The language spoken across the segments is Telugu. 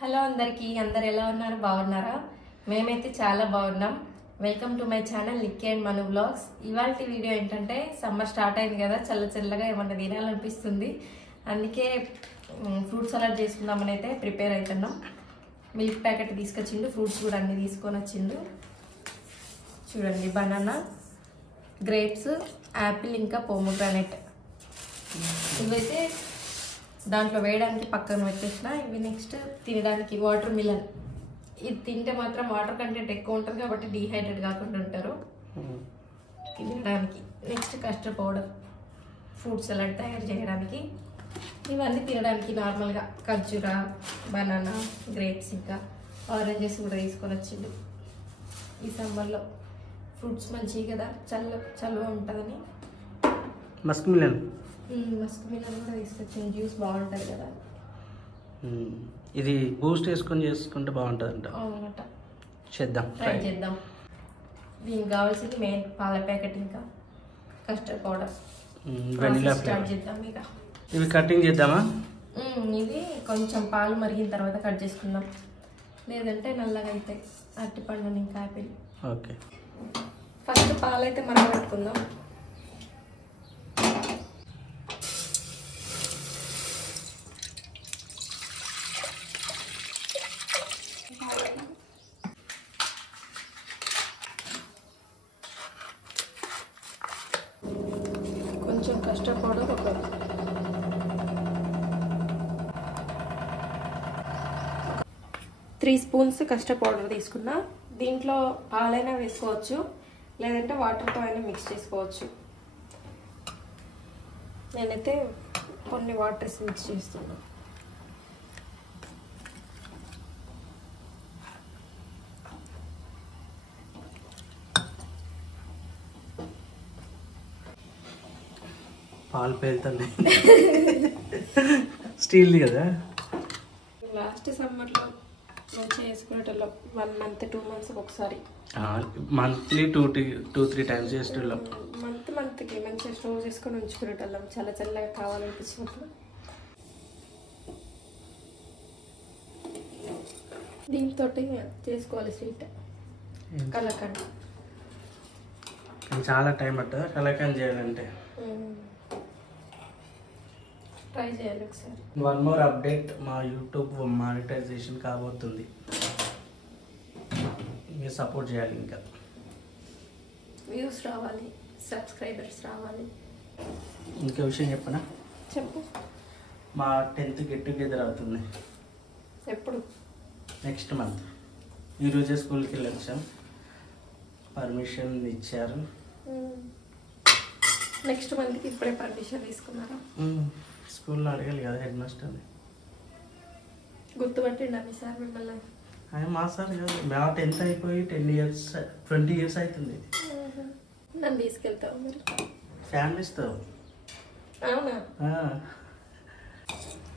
హలో అందరికీ అందరు ఎలా ఉన్నారు బాగున్నారా మేమైతే చాలా బాగున్నాం welcome to my channel Nikki and Manu vlogs ఇవాల్టి వీడియో ఏంటంటే సమ్మర్ స్టార్ట్ అయింది కదా చల్లగా ఏమన్నా తినాలనిపిస్తుంది అందుకే ఫ్రూట్ సలాడ్ చేసుకుందామని అయితే ప్రిపేర్ అవుతున్నాం మిల్క్ ప్యాకెట్ తీసుకొచ్చిండు ఫ్రూట్స్ కూడా అన్ని తీసుకొని వచ్చిండు చూడండి బనానా గ్రేప్స్ యాపిల్ ఇంకా పోమోగ్రానైట్ ఇవైతే దాంట్లో వేయడానికి పక్కన పెట్టేసిన ఇవి నెక్స్ట్ తినడానికి వాటర్ మిలన్ ఇది తింటే మాత్రం వాటర్ కంటెంట్ ఎక్కువ ఉంటుంది కాబట్టి డీహైడ్రేట్ కాకుండా ఉంటారు తినడానికి next custard powder fruit salad తయారు చేయడానికి ఇవన్నీ తినడానికి నార్మల్గా ఖర్జూర బనానా గ్రేప్స్ ఇంకా ఆరెంజెస్ కూడా తీసుకొని వచ్చిండు ఈ సమ్మర్లో ఫ్రూట్స్ మంచివి కదా చల్లగా ఉంటుందని మస్క్ మిలన్ కూడా తీసుకొచ్చిన జ్యూస్ బాగుంటుంది కదా ఇది బూస్ట్ వేసుకొని చేసుకుంటే బాగుంటుంది అంట అవునట ట్రై చేద్దాం దీనికి కావాల్సింది మెయిన్ పాల ప్యాకెట్ ఇంకా కస్టర్డ్ పౌడర్ వెనిలా స్టార్ట్ చేద్దాం ఇక ఇవి కటింగ్ చేద్దామా ఇది కొంచెం పాలు మరిగిన తర్వాత కట్ చేసుకుందాం లేదంటే నల్లగా అవుతాయి అరటిపండు ఇంకా యాపిల్ ఓకే ఫస్ట్ పాలు అయితే మరగబెట్టుకుందాం కొంచెం కస్టర్డ్ పౌడర్ ఒక 3 స్పూన్స్ కస్టర్డ్ పౌడర్ తీసుకున్నా దీంట్లో పాలైనా వేసుకోవచ్చు లేదంటే వాటర్తో అయినా మిక్స్ చేసుకోవచ్చు నేనైతే కొన్ని వాటర్స్ మిక్స్ చేస్తున్నా పాలు పేలుతుంది స్టీల్ది కదా లాస్ట్ సమ్మర్లో మంచిగా వేసుకునేటోళ్ళం 1 మంత్ 2 మంత్స్కి ఒకసారి మంత్లీ 2-3 టైమ్స్ చేసేటోళ్ళం మంత్కి మంచిగా స్టోర్ చేసుకొని ఉంచుకునేటోళ్ళం చల్లగా కావాలనిపించినప్పుడు దీంతో చేసుకోవాలి స్వీట్ కలాకండ్ చాలా టైం పడుతుంది కలాకండ్ చేయాలంటే ట్రై చేయాలి ఒకసారి వన్ మోర్ అప్డేట్ మా యూట్యూబ్ మానిటైజేషన్ కాబోతుంది మీరు సపోర్ట్ చేయాలి ఇంకా వ్యూస్ రావాలి సబ్స్క్రైబర్స్ రావాలి ఇంకో విషయం చెప్పనా చెప్పు మా 10th గెట్ టుగెదర్ అవుతుంది ఎప్పుడు నెక్స్ట్ మంత్ ఈరోజే స్కూల్కి వెళ్ళొచ్చాం పర్మిషన్ ఇచ్చారు నెక్స్ట్ మంత్కి ఇప్పుడే పర్మిషన్ తీసుకున్నారా స్కూల్లో అడగాలి కదా హెడ్ మాస్టర్ని గుర్తుపట్టిండా మీ సార్ మిమ్మల్ని ఆయన మా సార్ కాదు మా 10th అయిపోయి 20 years అవుతుంది నన్ను తీసుకెళ్తావు మీరు ఫ్యామిలీస్తో అవునా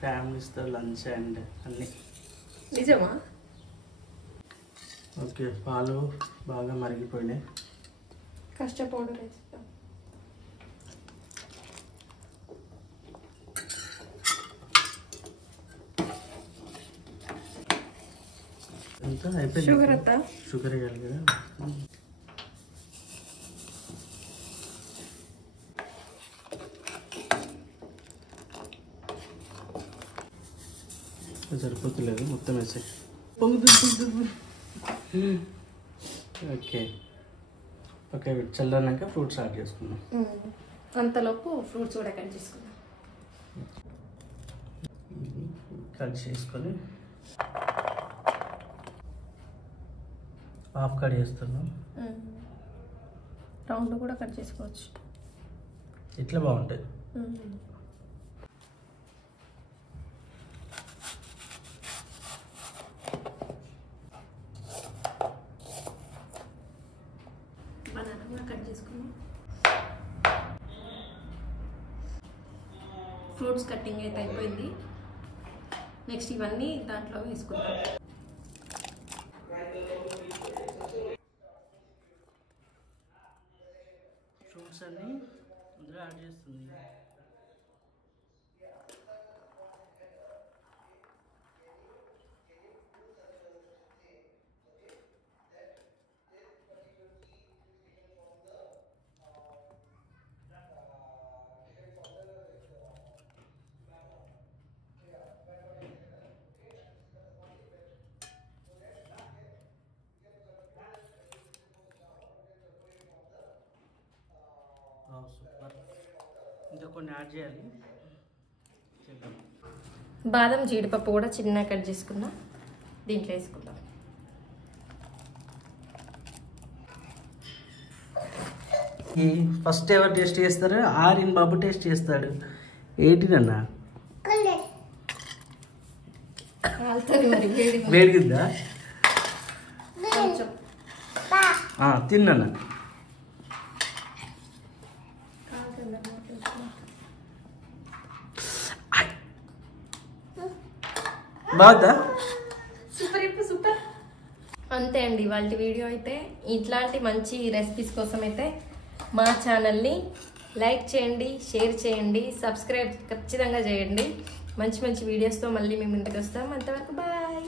ఫ్యామిలీస్తో లంచ్ అండ్ అన్నీ నిజమా ఓకే పాలు బాగా మరిగిపోయినాయి కస్టర్డ్ పౌడర్ వేస్తాం ఎంత అయిపోయింది షుగర్ అంతా షుగర్ వేయాలి కదా సరిపోతలేదు మొత్తం వేసే ఓకే ఓకే చల్లనాక ఫ్రూట్స్ యాడ్ చేసుకుందాం అంతలోపు ఫ్రూట్స్ కూడా కట్ చేసుకుందాం కట్ చేసుకొని హాఫ్ కట్ చేస్తున్నాం రౌండ్ కూడా కట్ చేసుకోవచ్చు ఇట్లా బాగుంటుంది బనానా కూడా కట్ చేసుకున్నాం ఫ్రూట్స్ కట్టింగ్ అయితే అయిపోయింది నెక్స్ట్ ఇవన్నీ దాంట్లో వేసుకుందాం ఫ్రూట్స్ అన్నీ అందులో యాడ్ చేస్తుంది. కొన్ని యాడ్ చేయాలి. చేద్దాం. బాదం జీడిపప్పు కూడా చిన్నగా కట్ చేసుకుందాం, దీంట్లో వేసుకుందాం. ఈ ఫస్ట్ ఎవరు టేస్ట్ చేస్తారు? ఆర్యన్ బాబు టేస్ట్ చేస్తాడు. ఏంటిదన్నా వేడిగిద్దా? తిన్నా బాగుందా? సూపర్ ఇప్పుడు సూపర్. అంతే అండి వాళ్ళ వీడియో అయితే. ఇట్లాంటి మంచి రెసిపీస్ కోసం అయితే మా ఛానల్ని లైక్ చేయండి, షేర్ చేయండి, సబ్స్క్రైబ్ ఖచ్చితంగా చేయండి. మంచి మంచి వీడియోస్తో మళ్ళీ మేము ముందుకు వస్తాం. అంతవరకు బాయ్.